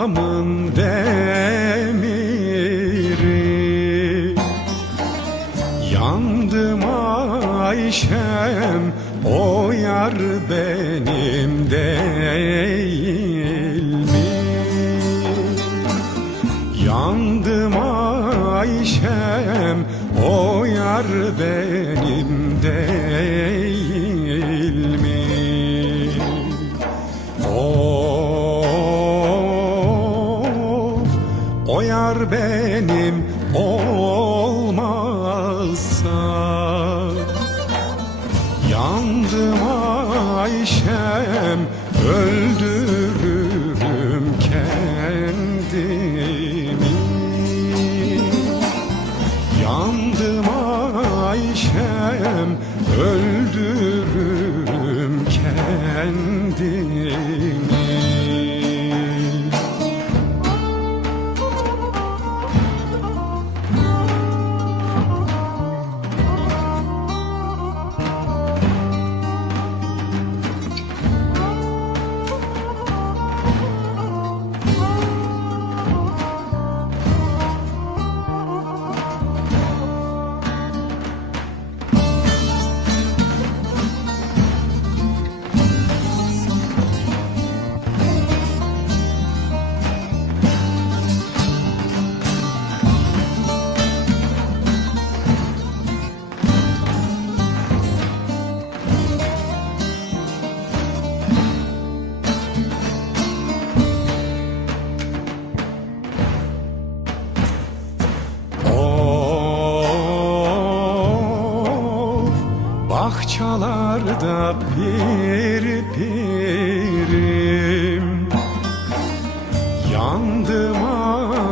adamın demiri Yandım Ayşem o yar benim değil mi? Yandım Ayşem o yar benim değil yar benim olmazsa. Yandım Ayşem öldürürüm kendimi. Yandım Ayşem öldürürüm bahçalarda pir pirim. Yandım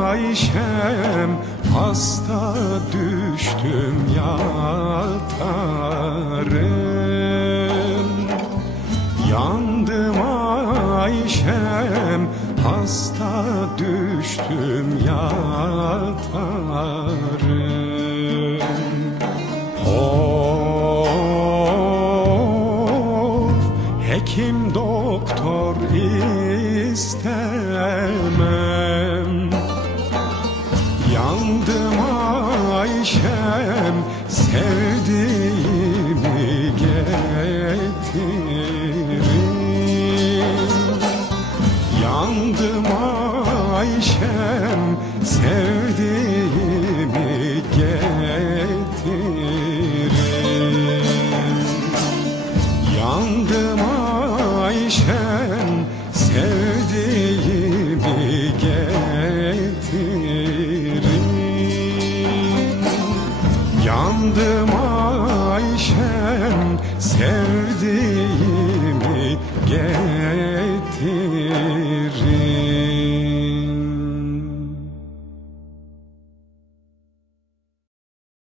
Ayşem hasta düştüm yatarım. Yandım Ayşem hasta düştüm yatarım hekim doktor istemem. Yandım Ayşem sevdiğimi getirin. Yandım Ayşem sevdiğimi Yandım Ayşem sevdiğimi getirin